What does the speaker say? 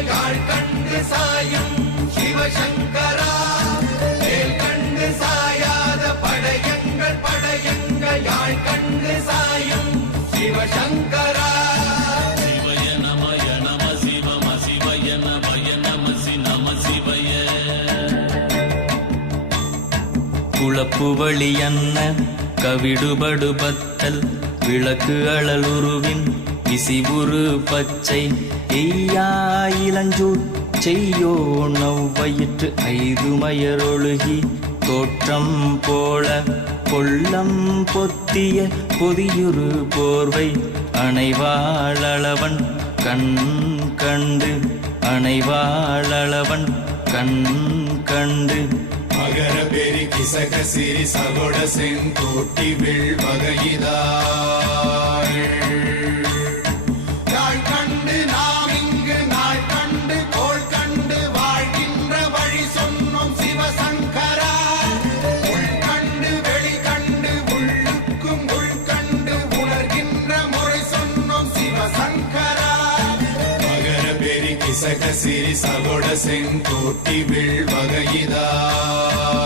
எங்கள் யாழ் கண்டு சாயும் சிவசங்கரா வேல் கண்டு சாயாத படையங்கள் யாழ் கண்டு சாயும் சிவசங்கரா சிவய நமய நம சிவம சிவய நமய நம சி நம சிவய குளப்புவழி அன்ன கவிடுபடு பத்தல் விளக்கு அழலுருவின் விசிபுரு பச்சை எய்யா இளஞ்சூர் செய்யோ நவ்வயிற்று ஐதுமயரொழுகி தோற்றம் போல கொள்ளம் பொத்திய பொதியுரு போர்வை அணைவாளவன் கண் கண்டு அணைவாளவன் கண் கண்டு மகர பெரி கிசக சிறி சகோட செங்கோட்டி வில் வகையிதாள் யாழ் கண்டு நாம் இங்கு நாள் கண்டு கோள் கண்டு வாழ்கின்ற வழி சொன்னோம் சிவசங்கரா உள் கண்டு வெளி கண்டு உள்ளுக்கும் உள் கண்டு உணர்கின்ற முறை சொன்னோம் சிவசங்கரா மகர பெரி கிசக சிறி சகோட செங்கோட்டி வில் வகையிதாள்